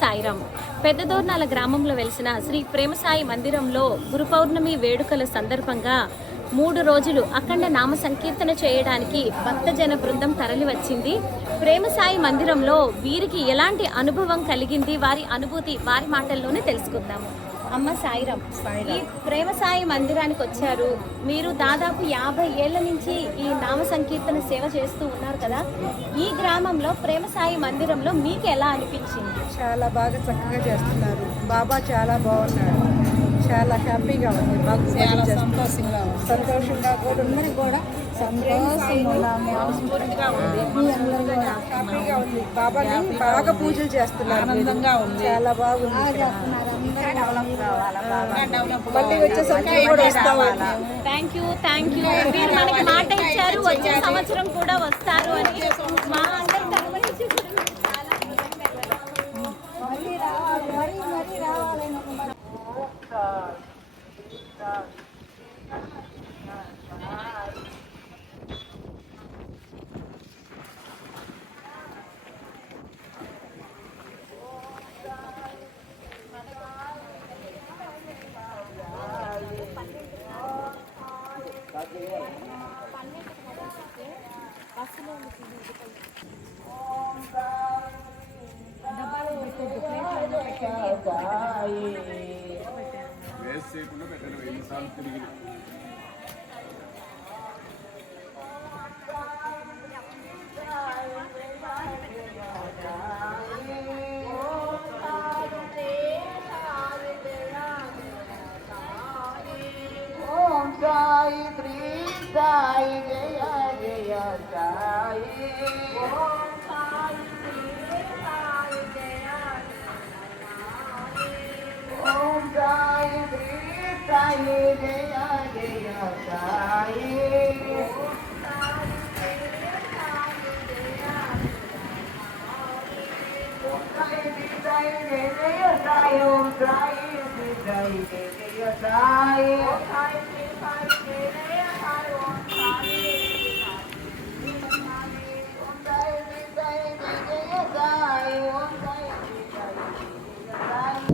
సాయిరాం. పెద్దదోర్నాల గ్రామంలో వెలిసిన శ్రీ ప్రేమసాయి మందిరంలో గురు పౌర్ణమి వేడుకల సందర్భంగా 3 రోజులు అఖండ నామ సంకీర్తన చేయడానికి భక్తజన బృందం తరలి వచ్చింది. ప్రేమసాయి మందిరంలో వీరికి ఎలాంటి అనుభవం కలిగింది, వారి అనుభూతి వారి మాటల్లోనే తెలుసుకుందాము. అమ్మ సాయిరాం, ఈ ప్రేమసాయి మందిరానికి వచ్చారు. మీరు దాదాపు 50 ఏళ్ల నుంచి ఈ నామ సంకీర్తన సేవ చేస్తూ ఉన్నారు కదా. ఈ గ్రామంలో ప్రేమసాయి మందిరంలో మీకు ఎలా అనిపించింది? చాలా బాగా చక్కగా చేస్తున్నారు. బాబా చాలా బాగున్నాడు. చాలా హ్యాపీగా ఉంది. మాకు చాలా సంతోషంగా కూడా ఉంది. హ్యాపీగా ఉంది. బాబాని బాగా పూజలు చేస్తున్నారు. ఆనందంగా ఉంది. చాలా బాగుంది. మళ్ళీ వచ్చేసరికి కూడా వస్తాము. Thank you. మీరు మనకి మాట ఇచ్చారు, వచ్చే సంవత్సరం కూడా వస్తారు అని. మా అందరి తరపు నుంచి వేస్ట్ చేయకుండా పెట్టారు. ఎన్నిసార్లు తిరిగి ఓం సాయి శ్రీ సాయి జయ జయ సాయి. ఓం సాయి శ్రీ సాయి జయ ఓం సాయి శ్రీ సాయి జయ జయ సాయి. ఓం సాయి శ్రీ సాయి జయ జయ సాయి. ఓం సాయి శ్రీ సాయి జయ జయ సాయి. ఓం సాయి శ్రీ సాయి జయ జయ సాయి. ఓం సాయి ఓం సాయి శ్రీ సాయి జయ జయ సాయి. ఓం సాయి శ్రీ సాయి జయ సాయి.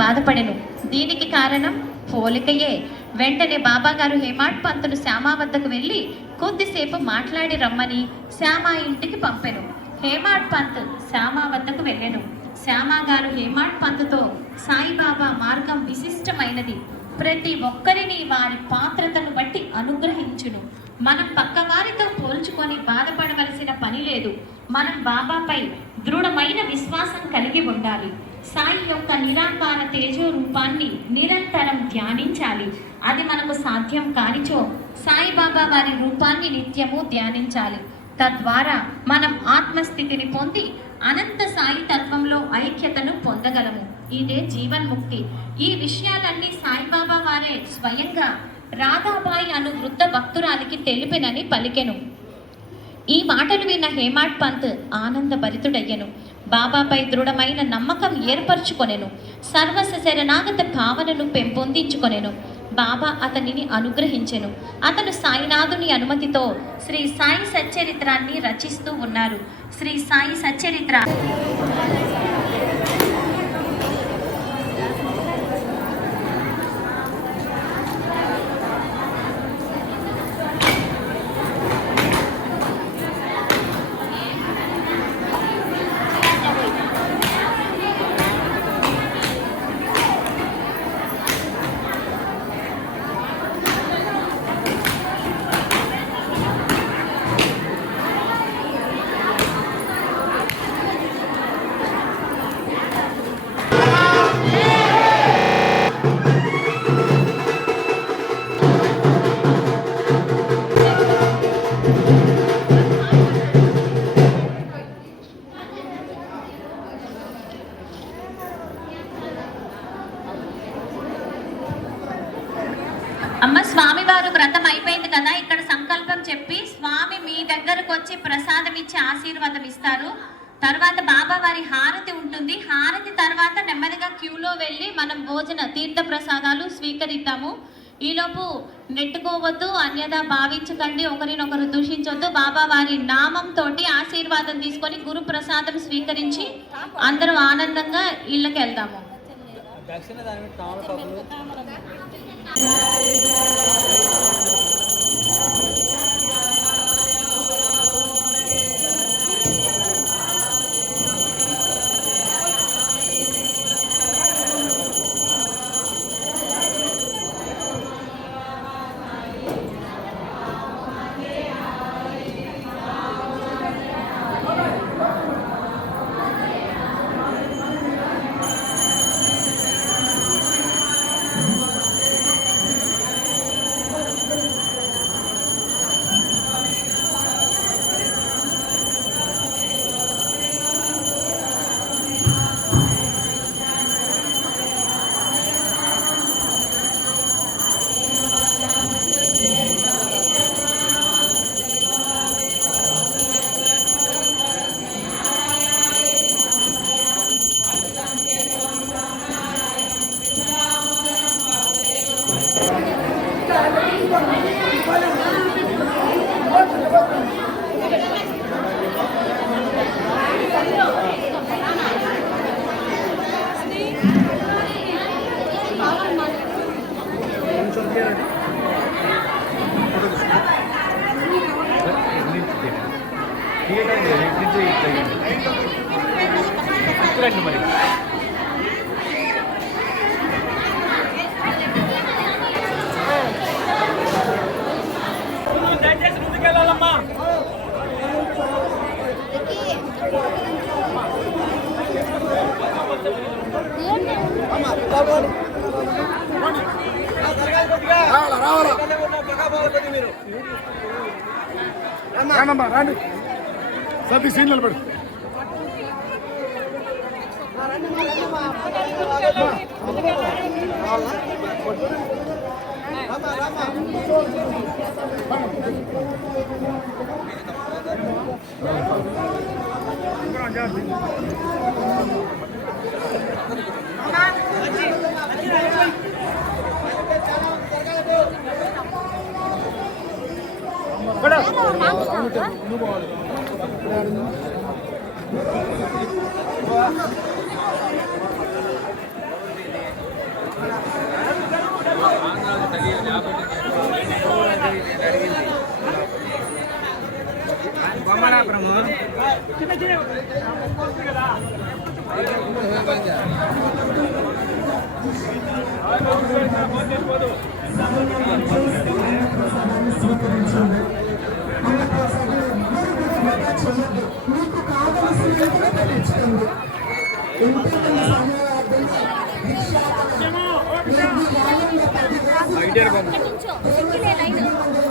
బాధపడెను. దీనికి కారణం పోలికయే. వెంటనే బాబాగారు హేమాడ్ పంతులు శ్యామా వద్దకు వెళ్ళి కొద్దిసేపు మాట్లాడి రమ్మని శ్యామా ఇంటికి పంపెను. హేమాడ్ పంత్ శ్యామా వద్దకు వెళ్ళెను. శ్యామ గారు హేమాడ్ పంతుతో సాయిబాబా మార్గం విశిష్టమైనది, ప్రతి ఒక్కరిని వారి పాత్రతను బట్టి అనుగ్రహించును. మనం పక్కవారితో పోల్చుకొని బాధపడవలసిన పని లేదు. మనం బాబాపై దృఢమైన విశ్వాసం కలిగి ఉండాలి. సాయి యొక్క నిరాకార తేజో రూపాన్ని నిరంతరం ధ్యానించాలి. అది మనకు సాధ్యం కానిచో సాయిబాబా వారి రూపాన్ని నిత్యము ధ్యానించాలి. తద్వారా మనం ఆత్మస్థితిని పొంది అనంత సాయి తత్వంలో ఐక్యతను పొందగలము. ఇదే జీవన్ముక్తి. ఈ విషయాలన్నీ సాయిబాబా వారే స్వయంగా రాధాబాయి అను వృద్ధ భక్తురాలికి తెలిపినని పలికెను. ఈ మాటలు విన్న హేమాడ్ పంత్ ఆనందభరితుడయ్యను. బాబాపై దృఢమైన నమ్మకం ఏర్పరచుకొనెను. సర్వస్వ శరణాగత భావనను పెంపొందించుకొనెను. బాబా అతనిని అనుగ్రహించెను. అతను సాయినాథుని అనుమతితో శ్రీ సాయి సచ్చరిత్రాన్ని రచిస్తూ ఉన్నారు. శ్రీ సాయి సచ్చరిత్ర అమ్మ, స్వామివారు వ్రతం అయిపోయింది కదా, ఇక్కడ సంకల్పం చెప్పి స్వామి మీ దగ్గరకు వచ్చి ప్రసాదం ఇచ్చి ఆశీర్వాదం ఇస్తారు. తర్వాత బాబా వారి హారతి ఉంటుంది. హారతి తర్వాత నెమ్మదిగా క్యూలో వెళ్ళి మనం భోజన తీర్థ ప్రసాదాలు స్వీకరిద్దాము. ఈలోపు నెట్టుకోవద్దు, అన్యదా భావించకండి, ఒకరినొకరు దూషించొద్దు. బాబా వారి నామంతో ఆశీర్వాదం తీసుకొని గురు ప్రసాదం స్వీకరించి అందరూ ఆనందంగా ఇళ్ళకి వెళ్దాము. మరి దయచేసి ముందుకెళ్ళాలమ్మా. రానమ్మా, రాండి. సర్ది సీన్ నిలబడు. బొమ్మలాపురము చిన్న చిన్న మీకు కావలసినంతనే పెట్టించుకోండి. ఎంతో మంది సమయార్థులు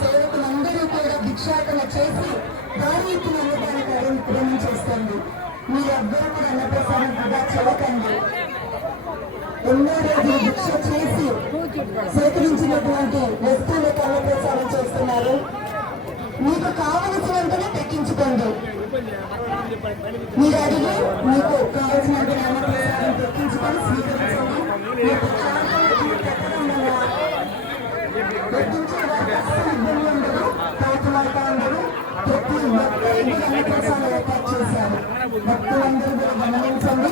సేవకులందరూ కూడా భిక్షాటన చేసి దానికి అన్నదానికి ప్రేమ చేస్తుంది. మీరెవ్వరూ కూడా అన్నప్రసాదం వృధా చేయకండి. ఎన్నో రోజులు భిక్ష చేసి సేకరించినటువంటి వస్తువులకు అన్నప్రసాదం చేస్తున్నారు. మీకు కావలసినంతనే పెట్టించుకోండి. మీరు అడిగి మీకు కావలసినంత అన్నప్రసాదం పెట్టించుకొని స్వీకరించండి. మీకు పెట్టడం వల్ల పెట్టించే వారికి అస్సలు ఇబ్బంది ఉండదు, పేదవాళ్ళ ఉండదు. ప్రతి ఒక్కరికి అన్నప్రసాదం ఏర్పాటు చేశారు. భక్తులందరూ కూడా గమనించండి.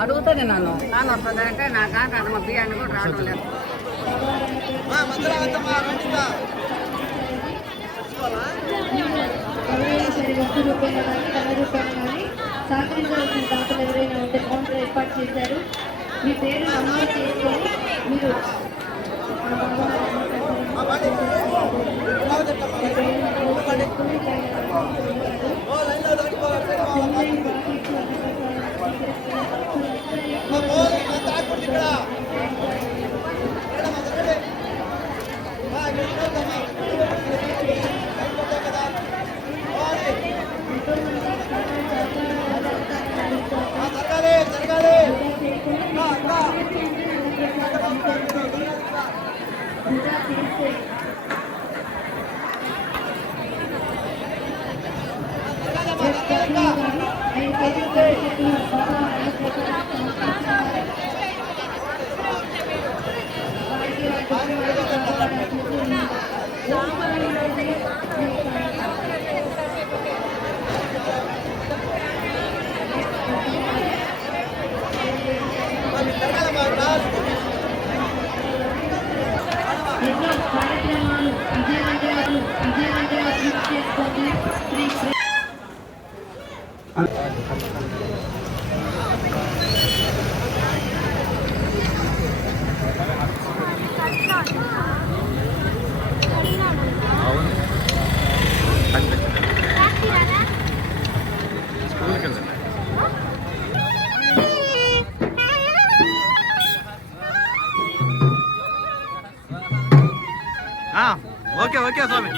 అడుగుతాను నన్ను నాన్న వస్తుందంటే నా కాక మా బియ్యాన్ని కూడా రావడం లేదు. సహకరించాల్సిన దాతలు ఎవరైనా ఉంటే కౌంటర్ ఏర్పాటు చేశారు. మీ పేరు నమోదు చేసుకొని మీరు కార్యక్రమాలు విజయవంతంగా పూర్తి చేసుకోండి. ఓకే ఓకే స్వామి.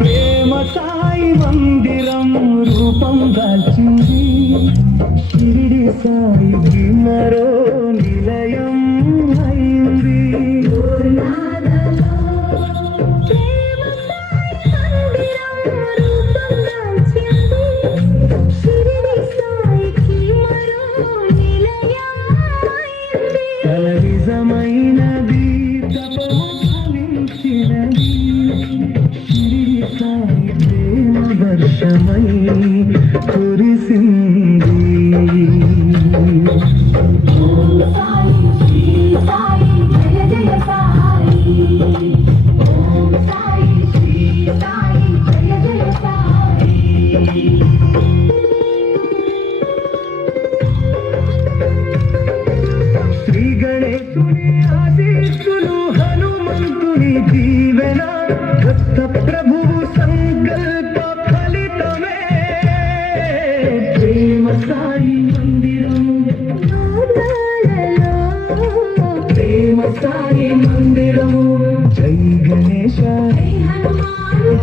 ప్రేమ సాయి మందిరం రూపం దాల్చింది. షిరిడి సాయికి మరో నిలయం అయింది. నిజమైనది తపమించినది. షిరిడి సాయి ప్రేమ వర్షమై కురిసింది. ఓం సాయి శ్రీ సాయి జయ జయ సాయి. ఓం సాయి శ్రీ సాయి జయ జయ సాయి. ప్రేమ సాయి మందిరం ప్రేమ సాయి మందిరం జై గణేశ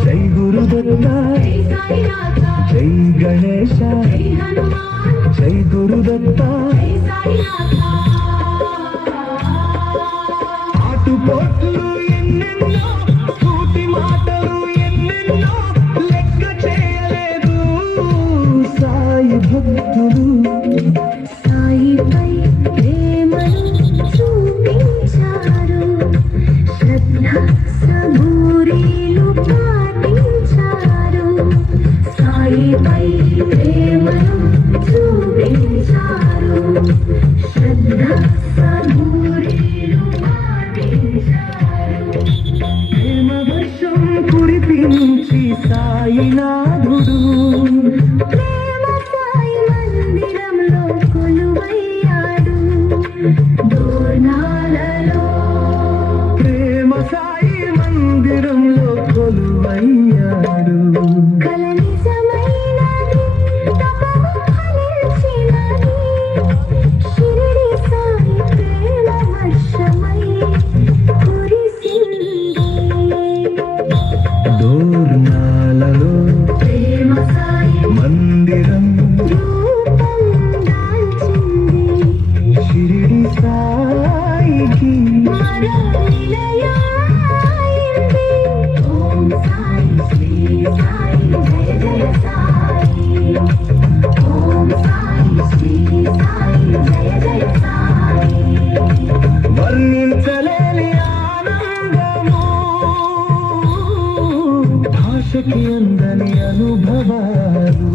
జై గురుదత్త జై గణేశ జై గురుదత్త ఆటుపోట్లు ఎన్నెన్నో పూటి మాటలు ఎన్నెన్నో లెక్క చేయలేదు సాయి భక్తులు సాయిపై ప్రేమను చూపించారు శ్రద్ధ సబూరీలు పాటించారు సాయిపై ప్రేమను చూపించారు శ్రద్ధ సబూరీలు పాటించారు ప్రేమ వర్షం కురిపించి సాయినాథుడు ప్రేమ సాయి మందిరంలో కొలువయ్యాడు దోర్నాలలో ప్రేమ సాయి మందిరంలో కొలువయ్యాడు కల నిజమైనది తపము ఫలించినది షిరిడి సాయి ప్రేమ వర్షమై కురిసింది దోర్నాలలో ప్రేమ సాయి మందిరం రూపం దాల్చింది షిరిడి సాయికి మరో నిలయమైంది ఓం సాయి శ్రీ సాయి జయ జయ సాయి ఓం సాయి శ్రీ సాయి జయ జయ సాయి వర్ణించలేని ఆనందము భాషకి అందని అనుభవాలు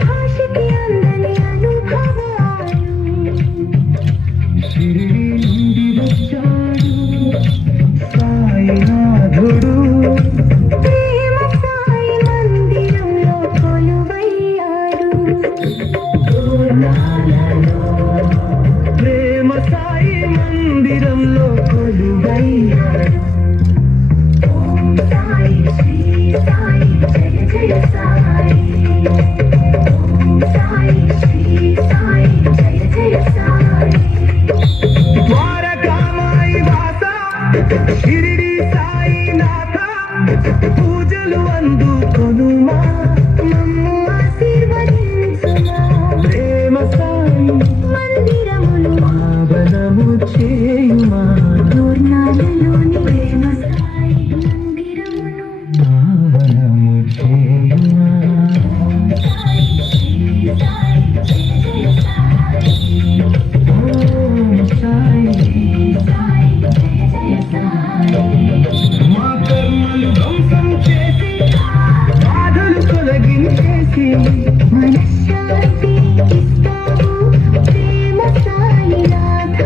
భాషకి అందని అనుభవాలు షిరిడి నుండి వచ్చాడు సాయినాథుడు ప్రేమ సాయి మందిరంలో కొలువయ్యాడు ప్రేమ సాయి మందిరంలో కొలువయ్యాడు ఓం సాయి శ్రీ సాయి జయ జయ సాయి ఓం సాయి శ్రీ సాయి జయ జయ సాయి ద్వారకామాయి వాస షిరిడి సాయినాథ పూజలు అందుకొనుమా నన్ను ఆశీర్వదించుమా ప్రేమ సాయి మందిరములు పావనము చేయుమా దూర్నాలలోని ప్రేమ సాయి మందిరమును పావనము చేయుమా సాయి శ్రీ సాయి జయ జయ సాయి ఓం సాయి సాయి జయ జయ సాయి మా కర్మలు ధ్వంసం చేసి బాధలు తొలగించేసి మనశ్శాంతి ఇస్తావు ప్రేమ సాయినాథ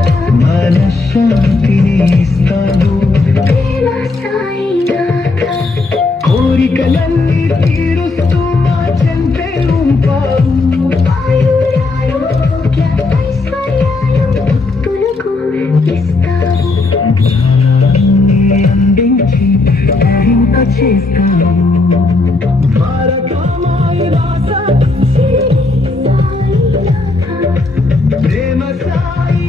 మనశ్శాంతిని ఇస్తాడు ప్రేమ సాయినాథ కోరికలన్నీ తీరుస్తూ మా చెంతే ఉంపావు ఆయురారోగ్య ఐశ్వర్యాలు భక్తులకు ఇస్తావు జ్ఞానాన్ని అందించి తరింప చేస్తావు భారతమాయి వాస షిరిడి సాయినాథ ప్రేమ సాయి